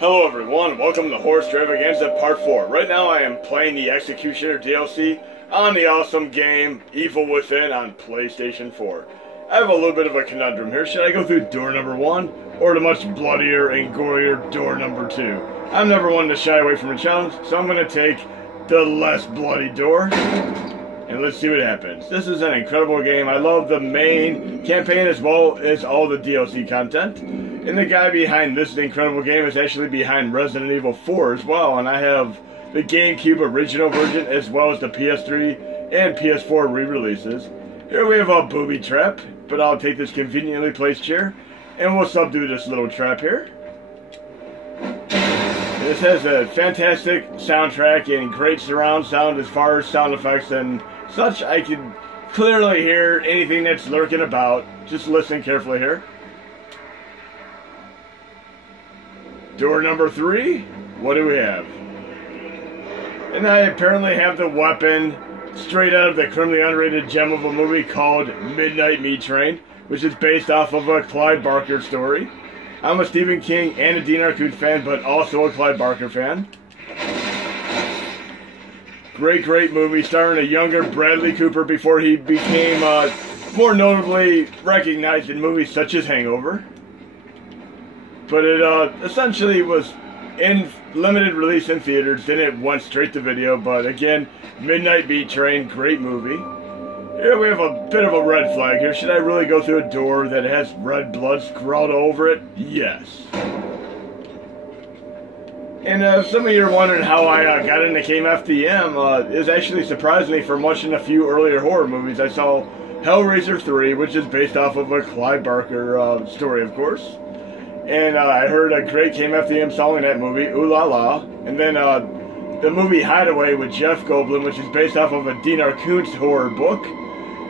Hello everyone, welcome to Stravaganza Part 4. Right now I am playing the Executioner DLC on the awesome game Evil Within on PlayStation 4. I have a little bit of a conundrum here. Should I go through door number 1 or the much bloodier and gorier door number 2? I'm never one to shy away from a challenge, so I'm going to take the less bloody door. And let's see what happens. This is an incredible game. I love the main campaign as well as all the DLC content. And the guy behind this incredible game is actually behind Resident Evil 4 as well. And I have the GameCube original version as well as the PS3 and PS4 re-releases. Here we have a booby trap, but I'll take this conveniently placed chair and we'll subdue this little trap here. This has a fantastic soundtrack and great surround sound as far as sound effects and such. I can clearly hear anything that's lurking about. Just listen carefully here. Door number 3, what do we have? And I apparently have the weapon straight out of the criminally underrated gem of a movie called Midnight Meat Train, which is based off of a Clive Barker story. I'm a Stephen King and a Dean Arcute fan, but also a Clive Barker fan. Great movie starring a younger Bradley Cooper before he became more notably recognized in movies such as Hangover. But it essentially was in limited release in theaters, then it went straight to video. But again, Midnight Meat Train, great movie. Here we have a bit of a red flag here. Should I really go through a door that has red blood scrawled over it? Yes. And some of you are wondering how I got into KMFDM. Is actually surprised me from watching a few earlier horror movies. I saw Hellraiser 3, which is based off of a Clive Barker story, of course. And I heard a great KMFDM song in that movie, Ooh La La. And then the movie Hideaway with Jeff Goldblum, which is based off of a Dean Arcute horror book.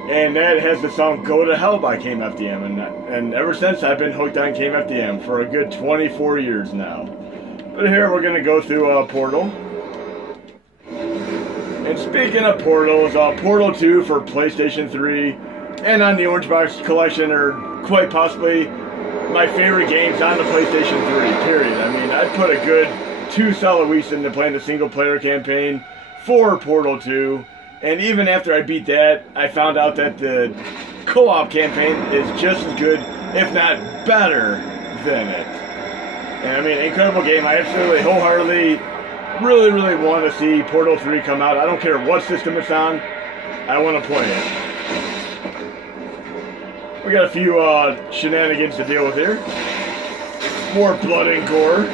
And that has the song Go to Hell by KMFDM. And ever since, I've been hooked on KMFDM for a good 24 years now. But here we're going to go through a Portal. And speaking of Portals, Portal 2 for PlayStation 3 and on the Orange Box Collection are quite possibly my favorite games on the PlayStation 3, period. I mean, I'd put a good 2 solid weeks into playing the single player campaign for Portal 2. And even after I beat that, I found out that the co-op campaign is just as good, if not better, than it. And I mean, incredible game. I absolutely, wholeheartedly, really want to see Portal 3 come out. I don't care what system it's on. I want to play it. We got a few shenanigans to deal with here. More blood and gore.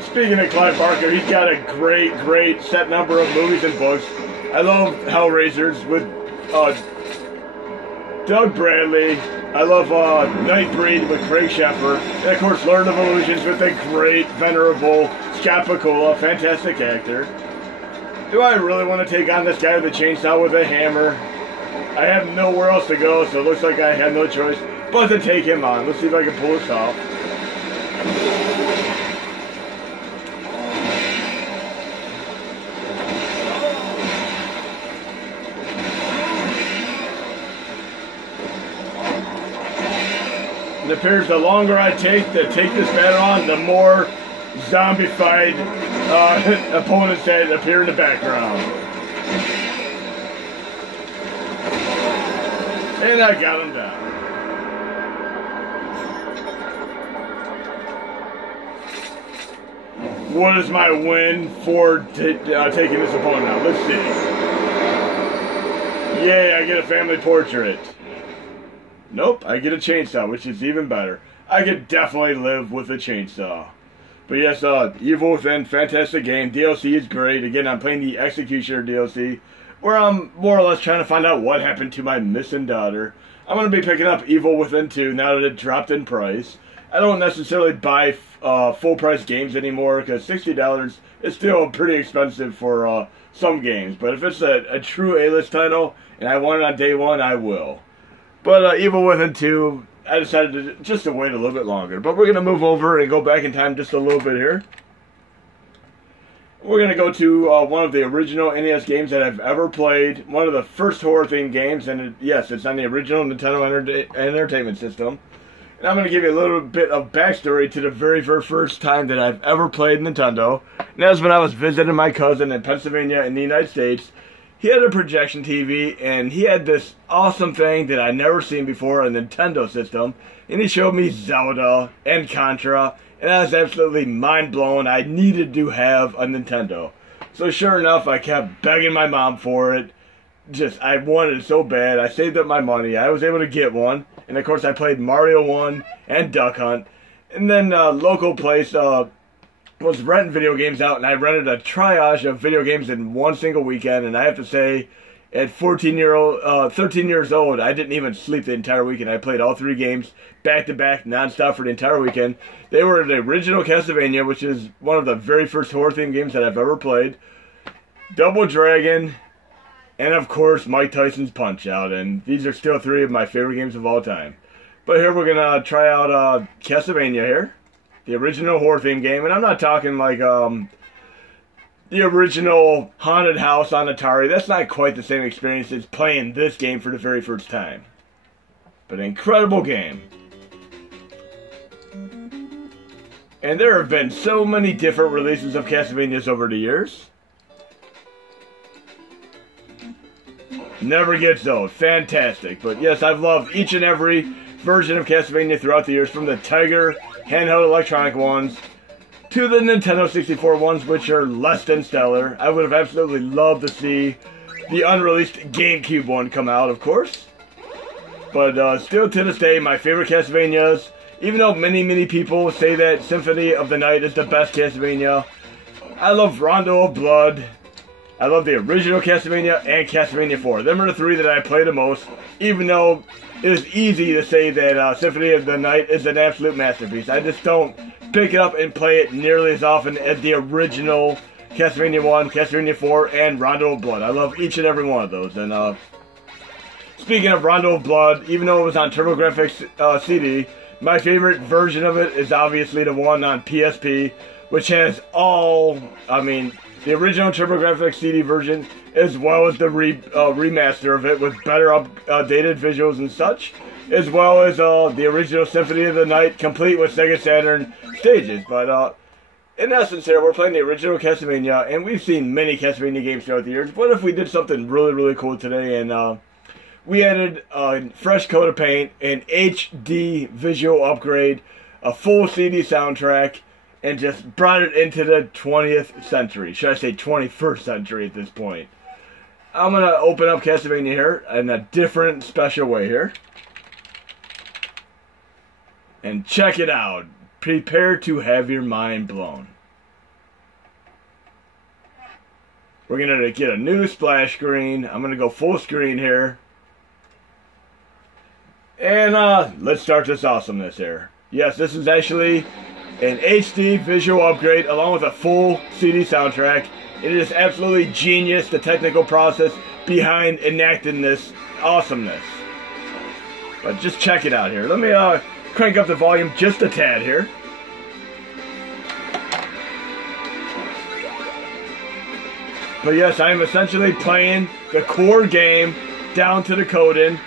Speaking of Clive Barker, he's got a great set number of movies and books. I love Hellraisers with Doug Bradley. I love Nightbreed with Craig Sheffer. And of course, Lord of Illusions with the great, venerable Scott Bakula, fantastic actor. Do I really want to take on this guy with a chainsaw with a hammer? I have nowhere else to go, so it looks like I had no choice but to take him on. Let's see if I can pull this off. It appears the longer I take to take this battle on, the more zombified opponents that appear in the background. And I got him down. What is my win for taking this opponent out? Let's see. Yay, I get a family portrait. Nope, I get a chainsaw, which is even better. I could definitely live with a chainsaw. But yes, Evil Within, fantastic game. DLC is great. Again, I'm playing the Executioner DLC, where I'm more or less trying to find out what happened to my missing daughter. I'm going to be picking up Evil Within 2 now that it dropped in price. I don't necessarily buy full-price games anymore, because $60 is still pretty expensive for some games. But if it's a true A-list title, and I want it on day one, I will. But Evil Within 2, I decided to wait a little bit longer. But we're going to move over and go back in time just a little bit here. We're going to go to one of the original NES games that I've ever played. One of the first horror-themed games, and yes, it's on the original Nintendo Entertainment System. And I'm going to give you a little bit of backstory to the very first time that I've ever played Nintendo. And that was when I was visiting my cousin in Pennsylvania in the United States. He had a projection TV, and he had this awesome thing that I'd never seen before, a Nintendo system. And he showed me Zelda and Contra, and I was absolutely mind-blown. I needed to have a Nintendo. So sure enough, I kept begging my mom for it. I wanted it so bad. I saved up my money. I was able to get one. And of course, I played Mario 1 and Duck Hunt. And then local place was renting video games out, and I rented a triage of video games in one single weekend. And I have to say, at 13 years old, I didn't even sleep the entire weekend. I played all 3 games back-to-back, non-stop for the entire weekend. They were the original Castlevania, which is one of the very first horror-themed games that I've ever played. Double Dragon, and of course, Mike Tyson's Punch-Out. And these are still 3 of my favorite games of all time. But here we're going to try out Castlevania here. The original horror-themed game. And I'm not talking like the original haunted house on Atari. That's not quite the same experience as playing this game for the very first time. But an incredible game. And there have been so many different releases of Castlevanias over the years. Never gets old. Fantastic. But yes, I've loved each and every version of Castlevania throughout the years, from the Tiger handheld electronic ones to the Nintendo 64 ones, which are less than stellar. I would have absolutely loved to see the unreleased GameCube one come out, of course. But still to this day, my favorite Castlevanias, even though many people say that Symphony of the Night is the best Castlevania, I love Rondo of Blood. I love the original Castlevania and Castlevania 4. Them are the 3 that I play the most, even though it is easy to say that Symphony of the Night is an absolute masterpiece. I just don't pick it up and play it nearly as often as the original Castlevania 1, Castlevania 4, and Rondo of Blood. I love each and every one of those. And speaking of Rondo of Blood, even though it was on TurboGrafx CD, my favorite version of it is obviously the one on PSP, which has all, the original TurboGrafx CD version, as well as the remaster of it with better updated visuals and such, as well as the original Symphony of the Night, complete with Sega Saturn stages. But in essence here, we're playing the original Castlevania, and we've seen many Castlevania games throughout the years. What if we did something really cool today, and we added a fresh coat of paint, an HD visual upgrade, a full CD soundtrack, and just brought it into the 20th century. Should I say 21st century at this point? I'm going to open up Castlevania here in a different, special way here. And check it out. Prepare to have your mind blown. We're going to get a new splash screen. I'm going to go full screen here. And let's start this awesomeness here. Yes, this is actually an HD visual upgrade along with a full CD soundtrack. It is absolutely genius, the technical process behind enacting this awesomeness. But just check it out here. Let me crank up the volume just a tad here. But yes, I am essentially playing the core game down to the coding.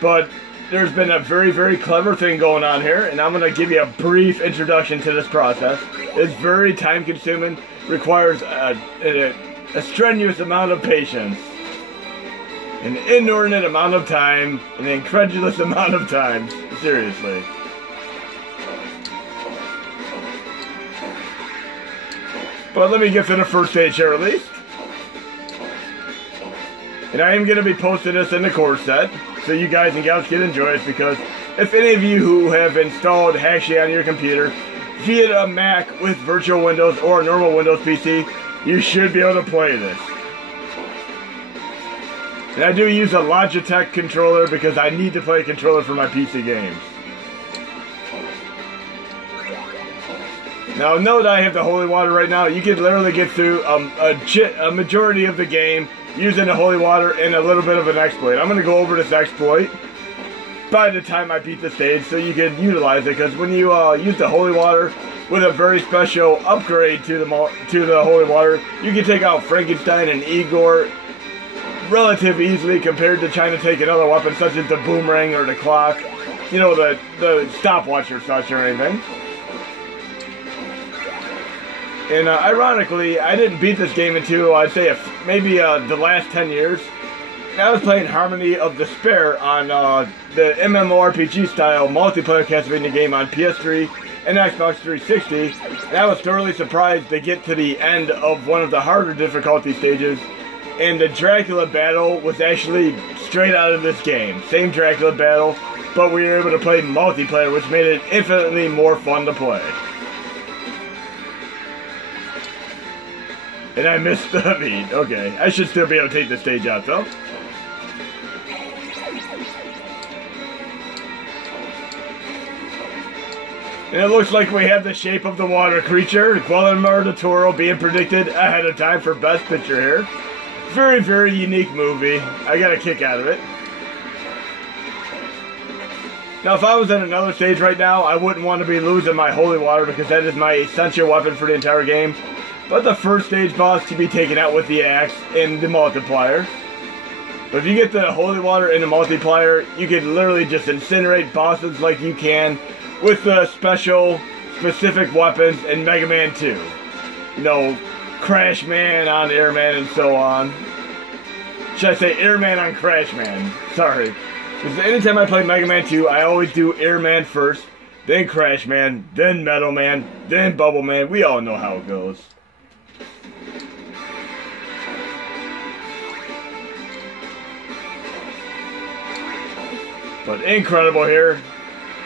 But there's been a very clever thing going on here, and I'm going to give you a brief introduction to this process. It's very time consuming, requires a strenuous amount of patience, an inordinate amount of time, an incredulous amount of time, seriously. But let me get to the first stage here at least. And I am going to be posting this in the core set, so you guys and gals can enjoy it, because if any of you who have installed Hashi on your computer via a Mac with virtual Windows or a normal Windows PC, you should be able to play this. And I do use a Logitech controller because I need to play a controller for my PC games. Now note I have the holy water right now. You can literally get through a majority of the game using the holy water and a little bit of an exploit. I'm going to go over this exploit. by the time I beat the stage, so you can utilize it. Because when you use the holy water with a very special upgrade to the holy water, you can take out Frankenstein and Igor relatively easily compared to trying to take another weapon such as the boomerang or the clock, you know, the stopwatch or such or anything. And ironically, I didn't beat this game until, I'd say, maybe the last 10 years. I was playing Harmony of Despair on the MMORPG style multiplayer Castlevania game on PS3 and Xbox 360, and I was thoroughly surprised to get to the end of one of the harder difficulty stages, and the Dracula battle was actually straight out of this game. Same Dracula battle, but we were able to play multiplayer, which made it infinitely more fun to play. And I missed the beat. Okay, I should still be able to take the stage out though. And it looks like we have the shape of the water creature, Guillermo del Toro, being predicted ahead of time for Best Picture here. Very, very unique movie. I got a kick out of it. Now, if I was in another stage right now, I wouldn't want to be losing my holy water because that is my essential weapon for the entire game. But the first stage boss can be taken out with the axe in the multiplier. But if you get the holy water in the multiplier, you can literally just incinerate bosses like you can with the special, specific weapons in Mega Man 2. You know, Crash Man on Airman and so on. Should I say Airman on Crash Man? Sorry. Because anytime I play Mega Man 2, I always do Airman first, then Crash Man, then Metal Man, then Bubble Man. We all know how it goes. But incredible here.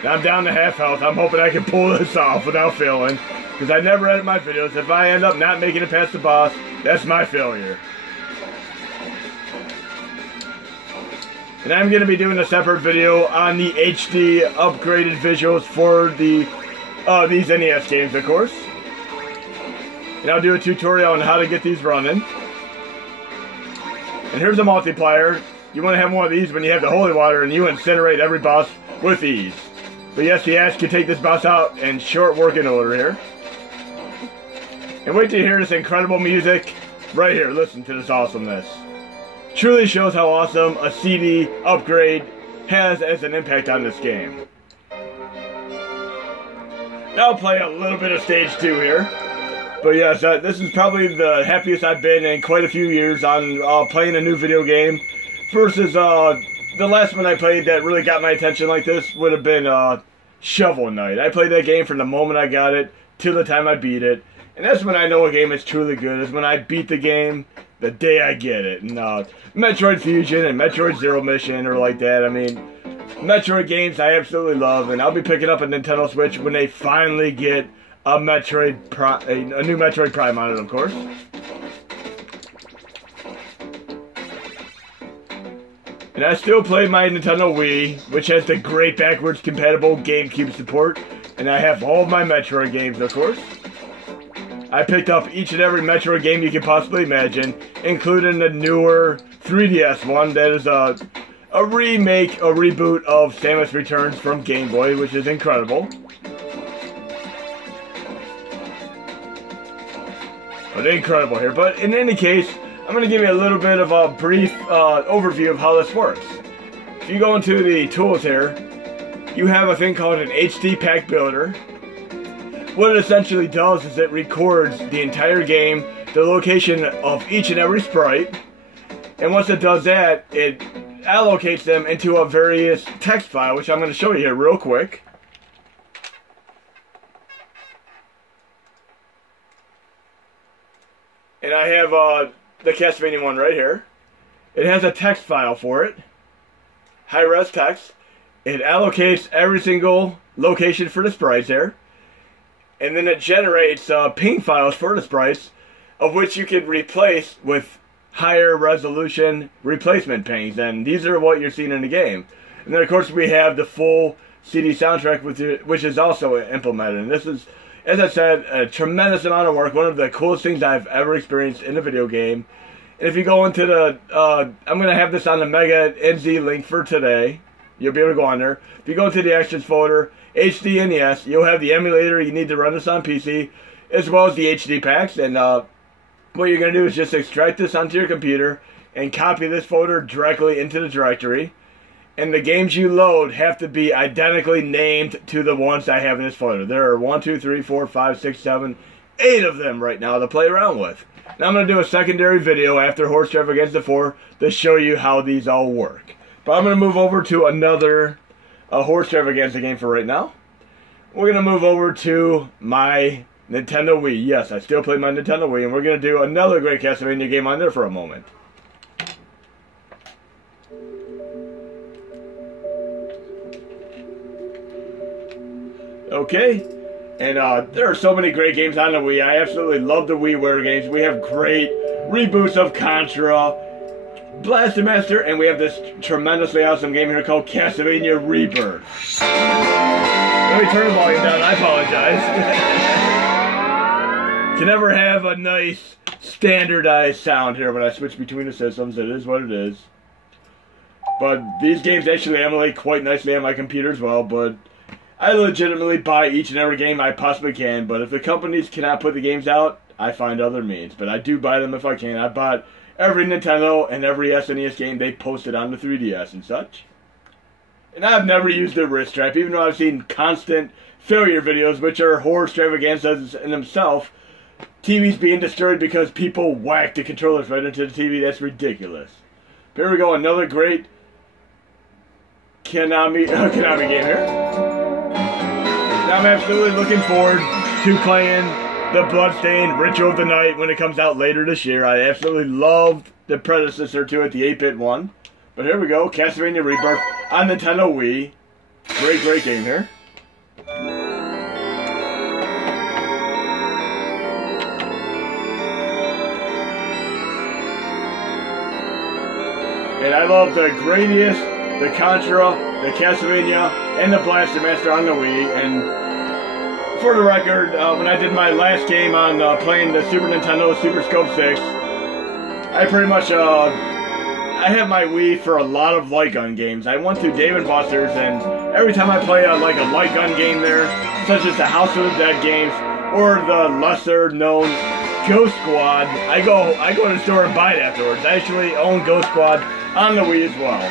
I'm down to half health. I'm hoping I can pull this off without failing. Because I never edit my videos. If I end up not making it past the boss, that's my failure. And I'm going to be doing a separate video on the HD upgraded visuals for the these NES games, of course. And I'll do a tutorial on how to get these running. And here's a multiplier. You want to have one of these when you have the holy water and you incinerate every boss with ease. But yes, the axe can take this boss out in short working order here. And wait till you hear this incredible music right here. Listen to this awesomeness. Truly shows how awesome a CD upgrade has as an impact on this game. Now I'll play a little bit of stage 2 here. But yes, this is probably the happiest I've been in quite a few years on playing a new video game. Versus the last one I played that really got my attention like this would have been Shovel Knight. I played that game from the moment I got it till the time I beat it. And that's when I know a game is truly good, is when I beat the game the day I get it. And Metroid Fusion and Metroid Zero Mission are like that. I mean, Metroid games I absolutely love, and I'll be picking up a Nintendo Switch when they finally get a new Metroid Prime on it, of course. And I still play my Nintendo Wii, which has the great backwards compatible GameCube support. And I have all of my Metroid games, of course. I picked up each and every Metroid game you can possibly imagine, including the newer 3DS one that is a remake, a reboot of Samus Returns from Game Boy, which is incredible. But incredible here. But in any case, I'm going to give you a little bit of a brief overview of how this works. If you go into the tools here, you have a thing called an HD Pack Builder. What it essentially does is it records the entire game, the location of each and every sprite, and once it does that, it allocates them into a various text file, which I'm going to show you here real quick. And I have the Castlevania one right here. It has a text file for it, high-res text. It allocates every single location for the sprites there, and then it generates ping files for the sprites, of which you can replace with higher resolution replacement pings, and these are what you're seeing in the game. And then of course we have the full CD soundtrack, which is also implemented, and this is, as I said, a tremendous amount of work, one of the coolest things I've ever experienced in a video game. And if you go into the, I'm going to have this on the Mega NZ link for today. you'll be able to go on there. If you go to the Actions folder, HD NES, you'll have the emulator you need to run this on PC, as well as the HD packs. And what you're going to do is just extract this onto your computer and copy this folder directly into the directory. And the games you load have to be identically named to the ones I have in this folder. There are 1, 2, 3, 4, 5, 6, 7, 8 of them right now to play around with. Now I'm going to do a secondary video after Horse Stravaganza 4 to show you how these all work. But I'm going to move over to another Horse Stravaganza game for right now. We're going to move over to my Nintendo Wii. Yes, I still play my Nintendo Wii, and we're going to do another great Castlevania game on there for a moment. Okay, and there are so many great games on the Wii. I absolutely love the WiiWare games. We have great reboots of Contra, Blaster Master, and we have this tremendously awesome game here called Castlevania Rebirth. Let me turn the volume down, I apologize. Can never have a nice standardized sound here when I switch between the systems. It is what it is. But these games actually emulate quite nicely on my computer as well, but I legitimately buy each and every game I possibly can, but if the companies cannot put the games out, I find other means. But I do buy them if I can. I bought every Nintendo and every SNES game they posted on the 3DS and such. And I've never used the wrist strap, even though I've seen constant failure videos, which are horror extravaganzas in themselves. TVs being destroyed because people whack the controllers right into the TV. That's ridiculous. But here we go, another great Konami game here. I'm absolutely looking forward to playing the Bloodstained Ritual of the Night when it comes out later this year. I absolutely loved the predecessor to it, the 8-bit one. But here we go, Castlevania Rebirth on Nintendo Wii. Great, great game here. And I love the Gradius, the Contra, the Castlevania, and the Blaster Master on the Wii. And for the record, when I did my last game on playing the Super Nintendo Super Scope 6, I pretty much, I have my Wii for a lot of light gun games. I went to Dave & Buster's, and every time I play like a light gun game there, such as the House of the Dead games, or the lesser known Ghost Squad, I go to the store and buy it afterwards. I actually own Ghost Squad on the Wii as well.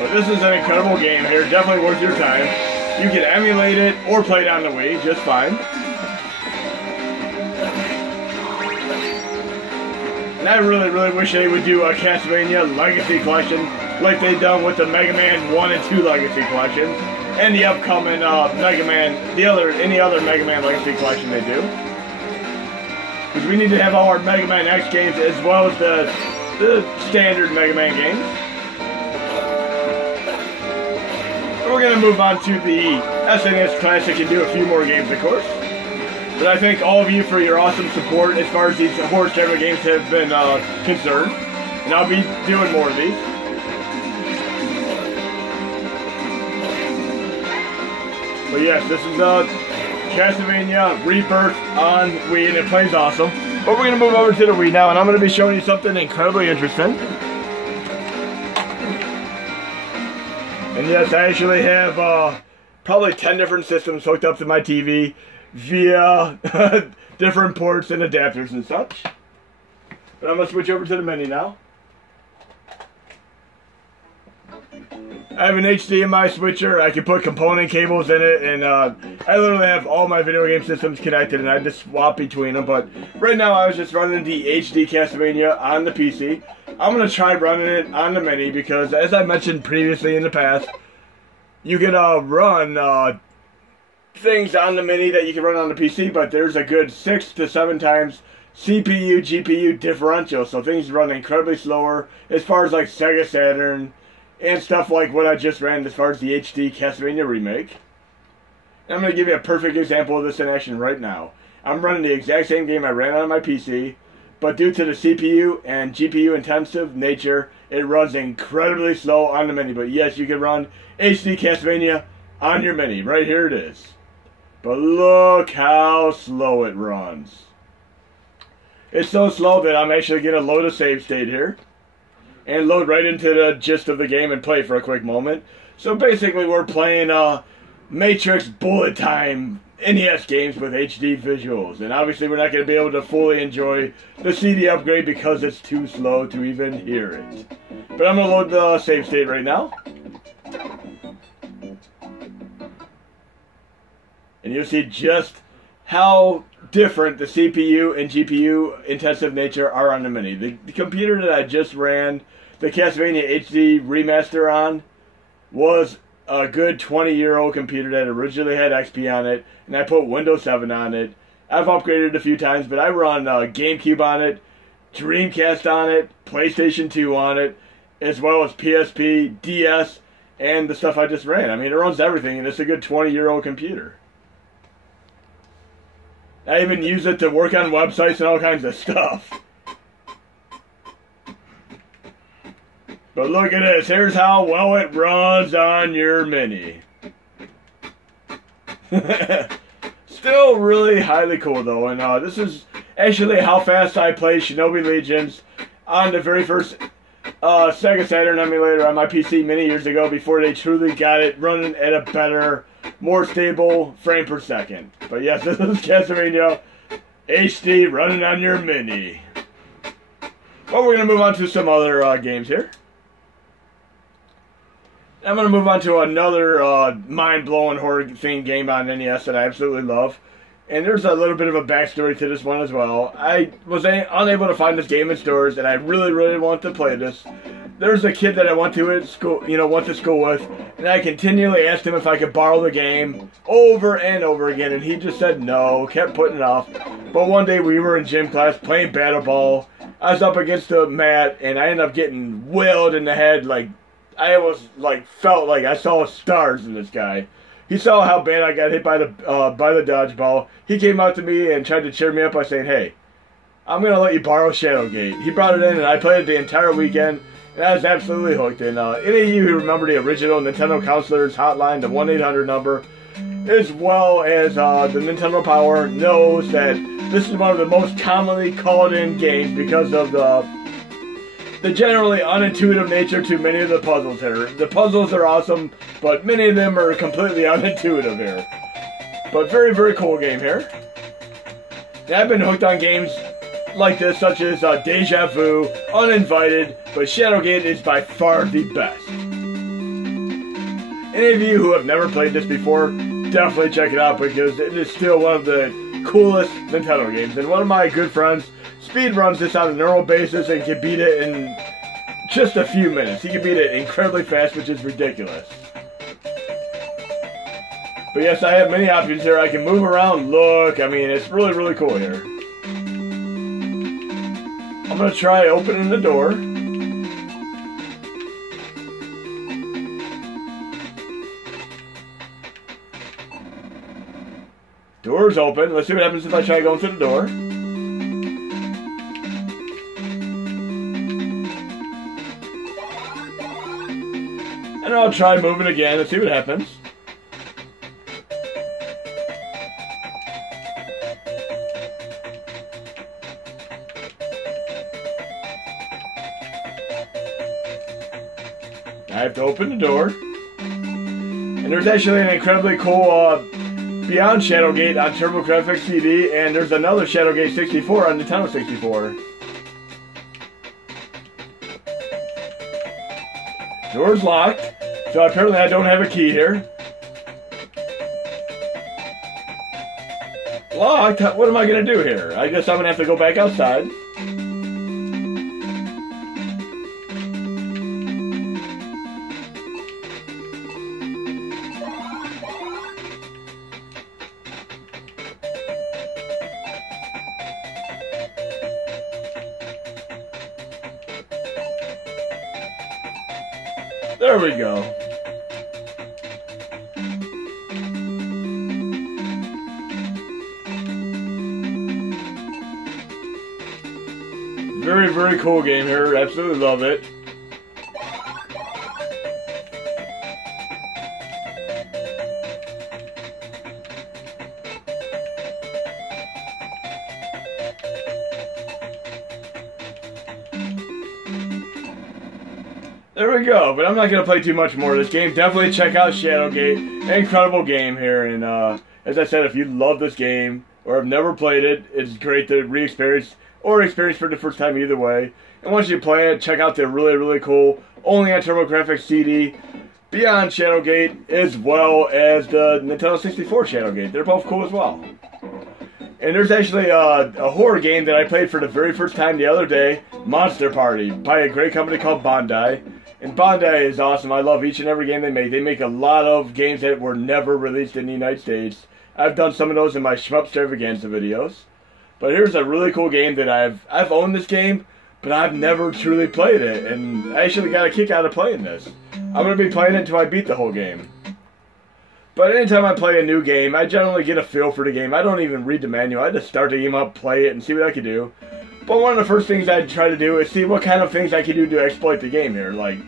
But this is an incredible game here, definitely worth your time. You can emulate it or play it on the Wii just fine. And I really, really wish they would do a Castlevania Legacy Collection like they've done with the Mega Man 1 and 2 Legacy Collections, and the upcoming Mega Man, any other Mega Man Legacy Collection they do. Because we need to have all our Mega Man X games as well as the standard Mega Man games. We're going to move on to the SNES Classic and do a few more games, of course. But I thank all of you for your awesome support as far as these Horse Stravaganza games have been concerned. And I'll be doing more of these. But yes, this is Castlevania Rebirth on Wii, and it plays awesome. But we're going to move over to the Wii now, and I'm going to be showing you something incredibly interesting. And yes, I actually have probably 10 different systems hooked up to my TV via different ports and adapters and such. But I'm going to switch over to the menu now. I have an HDMI switcher. I can put component cables in it, and I literally have all my video game systems connected, and I just swap between them. But right now I was just running the HD Castlevania on the PC. I'm going to try running it on the Mini because, as I mentioned previously in the past, you can run things on the Mini that you can run on the PC, but there's a good 6 to 7 times CPU, GPU differential, so things run incredibly slower as far as like Sega Saturn and stuff like what I just ran as far as the HD Castlevania remake. And I'm going to give you a perfect example of this in action right now. I'm running the exact same game I ran on my PC, but due to the CPU and GPU intensive nature, it runs incredibly slow on the Mini. But yes, you can run HD Castlevania on your Mini. Right here it is. But look how slow it runs. It's so slow that I'm actually going to load a save state here. and load right into the gist of the game and play for a quick moment. So basically we're playing Matrix Bullet Time NES games with HD visuals, and obviously we're not going to be able to fully enjoy the CD upgrade because it's too slow to even hear it. But I'm going to load the save state right now. And you'll see just how different the CPU and GPU intensive nature are on the Mini. The computer that I just ran the Castlevania HD remaster on was a good 20-year-old computer that originally had XP on it, and I put Windows 7 on it. I've upgraded it a few times, but I run GameCube on it, Dreamcast on it, PlayStation 2 on it, as well as PSP, DS, and the stuff I just ran. I mean, it runs everything, and it's a good 20-year-old computer. I even use it to work on websites and all kinds of stuff. But look at this. Here's how well it runs on your Mini. Still really highly cool though. And this is actually how fast I played Shinobi Legions on the very first Sega Saturn emulator on my PC many years ago, before they truly got it running at a better, more stable frame per second. But yes, this is Castlevania HD running on your Mini. Well, we're going to move on to some other games here. I'm going to move on to another mind-blowing horror-themed game on NES that I absolutely love. And there's a little bit of a backstory to this one as well. I was unable to find this game in stores, and I really, really want to play this. There's a kid that I went to school with, and I continually asked him if I could borrow the game over and over again, and he just said no, kept putting it off. But one day we were in gym class playing battle ball. I was up against the mat, and I ended up getting wailed in the head. Like, I was felt like I saw stars in this guy. He saw how bad I got hit by the dodgeball. He came out to me and tried to cheer me up by saying, "Hey, I'm gonna let you borrow Shadowgate." He brought it in, and I played it the entire weekend, and I was absolutely hooked. And any of you who remember the original Nintendo Counselors Hotline, the 1-800 number, as well as the Nintendo Power, knows that this is one of the most commonly called in games because of the generally unintuitive nature to many of the puzzles here. The puzzles are awesome, but many of them are completely unintuitive here. But very, very cool game here. And I've been hooked on games like this, such as Deja Vu, Uninvited, but Shadowgate is by far the best. Any of you who have never played this before, definitely check it out, because it is still one of the coolest Nintendo games. And one of my good friends speed runs this on a normal basis and can beat it in just a few minutes. He can beat it incredibly fast, which is ridiculous. But yes, I have many options here. I can move around. Look, I mean, it's really, really cool here. I'm going to try opening the door. Door's open. Let's see what happens if I try going through the door. And I'll try moving again and see what happens. I have to open the door. And there's actually an incredibly cool Beyond Shadowgate on TurboGrafx CD, and there's another Shadowgate 64 on Nintendo 64. Door's locked, so apparently I don't have a key here. Locked? What am I going to do here? I guess I'm going to have to go back outside. There we go. Very, very cool game here. Absolutely love it. There we go, but I'm not going to play too much more of this game. Definitely check out Shadowgate. An incredible game here, and as I said, if you love this game, or have never played it, it's great to re-experience, or experience for the first time either way. And once you play it, check out the really, really cool, only on TurboGrafx CD, Beyond Shadowgate, as well as the Nintendo 64 Shadowgate. They're both cool as well. And there's actually a horror game that I played for the very first time the other day, Monster Party, by a great company called Bandai. And Bandai is awesome. I love each and every game they make. They make a lot of games that were never released in the United States. I've done some of those in my Shmup Stravaganza videos. But here's a really cool game that I've owned this game, but I've never truly played it. And I actually got a kick out of playing this. I'm going to be playing it until I beat the whole game. But anytime I play a new game, I generally get a feel for the game. I don't even read the manual. I just start the game up, play it, and see what I can do. But one of the first things I try to do is see what kind of things I can do to exploit the game here. Like,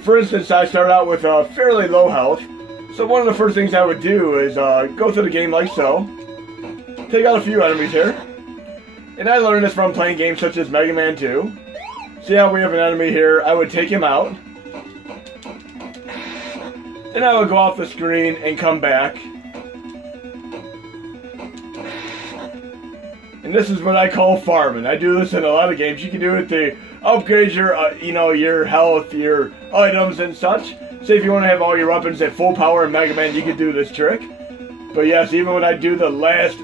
for instance, I start out with fairly low health. So one of the first things I would do is go through the game like so. Take out a few enemies here. And I learned this from playing games such as Mega Man 2. See how we have an enemy here? I would take him out. Then I would go off the screen and come back. And this is what I call farming. I do this in a lot of games. You can do it to upgrade your, your health, your items and such. Say if you want to have all your weapons at full power in Mega Man, you can do this trick. But yes, even when I do the last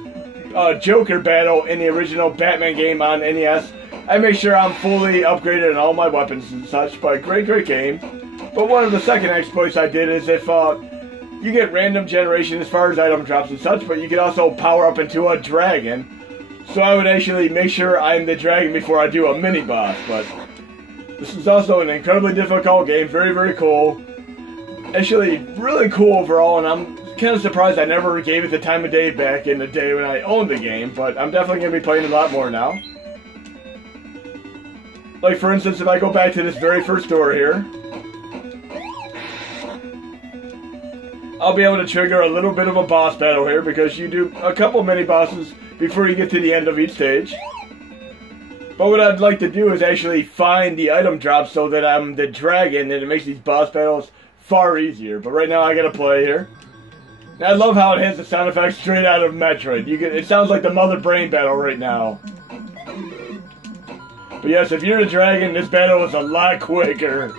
Joker battle in the original Batman game on NES, I make sure I'm fully upgraded in all my weapons and such. But great game. But one of the second exploits I did is if you get random generation as far as item drops and such, but you can also power up into a dragon. So I would actually make sure I'm the dragon before I do a mini-boss. But this is also an incredibly difficult game, very cool. Actually, really cool overall, and I'm kind of surprised I never gave it the time of day back in the day when I owned the game, but I'm definitely going to be playing a lot more now. Like, for instance, if I go back to this very first door here, I'll be able to trigger a little bit of a boss battle here because you do a couple mini-bosses before you get to the end of each stage. But what I'd like to do is actually find the item drop so that I'm the dragon, and it makes these boss battles far easier. But right now I gotta play here. And I love how it has the sound effects straight out of Metroid. It sounds like the Mother Brain battle right now. But yes, if you're a dragon, this battle is a lot quicker.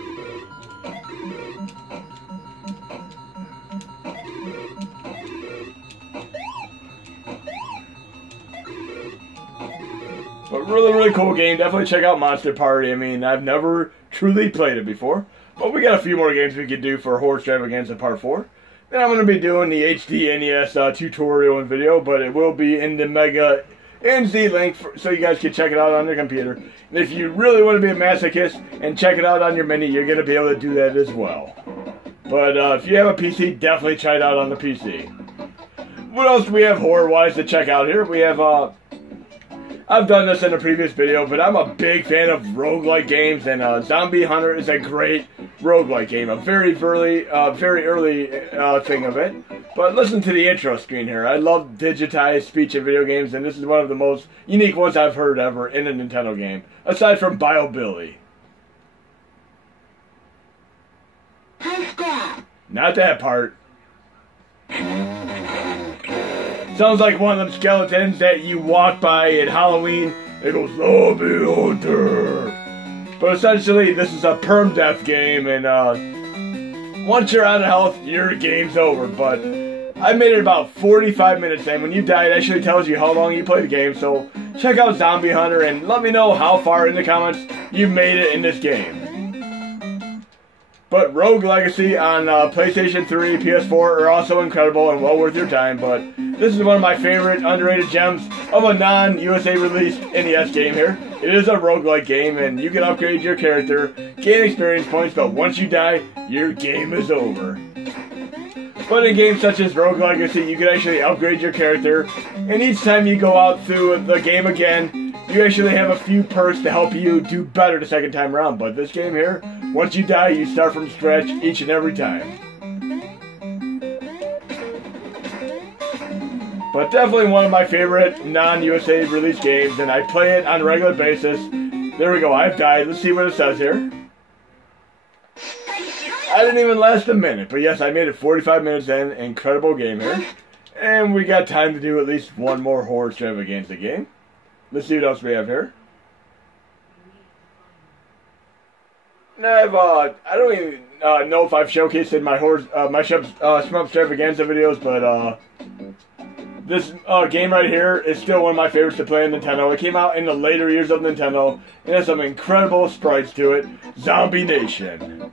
But really cool game. Definitely check out Monster Party. I mean, I've never truly played it before. But we got a few more games we could do for Horror Stravaganza Part 4. Then I'm going to be doing the HD NES tutorial and video, but it will be in the Mega NZ link so you guys can check it out on your computer. And if you really want to be a masochist and check it out on your Mini, you're going to be able to do that as well. But if you have a PC, definitely try it out on the PC. What else do we have horror-wise to check out here? We have, I've done this in a previous video, but I'm a big fan of roguelike games, and Zombie Hunter is a great roguelike game. A very early thing of it. But listen to the intro screen here. I love digitized speech in video games, and this is one of the most unique ones I've heard ever in a Nintendo game, aside from Bio Billy. Not that part. Sounds like one of them skeletons that you walk by at Halloween. It goes, Zombie Hunter. But essentially, this is a perm-death game, and once you're out of health, your game's over. But I made it about 45 minutes, and when you die, it actually tells you how long you played the game. So check out Zombie Hunter, and let me know how far in the comments you made it in this game. But Rogue Legacy on PlayStation 3, PS4 are also incredible and well worth your time. But this is one of my favorite underrated gems of a non-USA released NES game here. It is a roguelike game, and you can upgrade your character, gain experience points, but once you die, your game is over. But in games such as Rogue Legacy, you can actually upgrade your character, and each time you go out through the game again, you actually have a few perks to help you do better the second time around. But this game here, once you die, you start from scratch each and every time. But definitely one of my favorite non-USA release games, and I play it on a regular basis. There we go, I've died. Let's see what it says here. didn't even last a minute, but yes, I made it 45 minutes in. Incredible game here. And we got time to do at least one more horror extravaganza game. Let's see what else we have here. Now I don't even know if I've showcased in my Shmup extravaganza videos, but this game right here is still one of my favorites to play on Nintendo. It came out in the later years of Nintendo, and has some incredible sprites to it. Zombie Nation.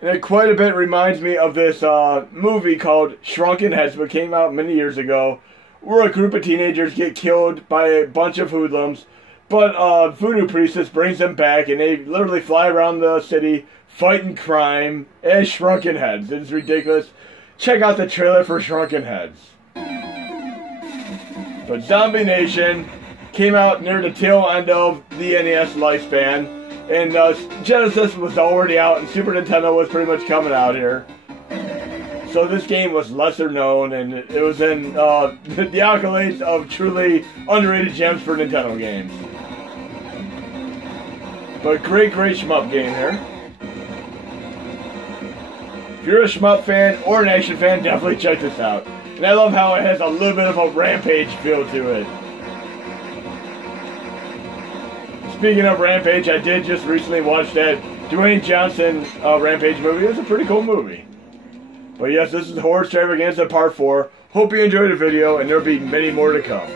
And it quite a bit reminds me of this movie called Shrunken Heads, which came out many years ago, where a group of teenagers get killed by a bunch of hoodlums, but Voodoo Priestess brings them back, and they literally fly around the city fighting crime as Shrunken Heads. It's ridiculous. Check out the trailer for Shrunken Heads. But Zombie Nation came out near the tail end of the NES lifespan. And Genesis was already out, and Super Nintendo was pretty much coming out here. So this game was lesser known, and it was in the accolades of truly underrated gems for Nintendo games. But great shmup game here. If you're a shmup fan or an action fan, definitely check this out. And I love how it has a little bit of a Rampage feel to it. Speaking of Rampage, I did just recently watch that Dwayne Johnson Rampage movie. It was a pretty cool movie. But yes, this is Horror Extravaganza Part 4. Hope you enjoyed the video, and there'll be many more to come.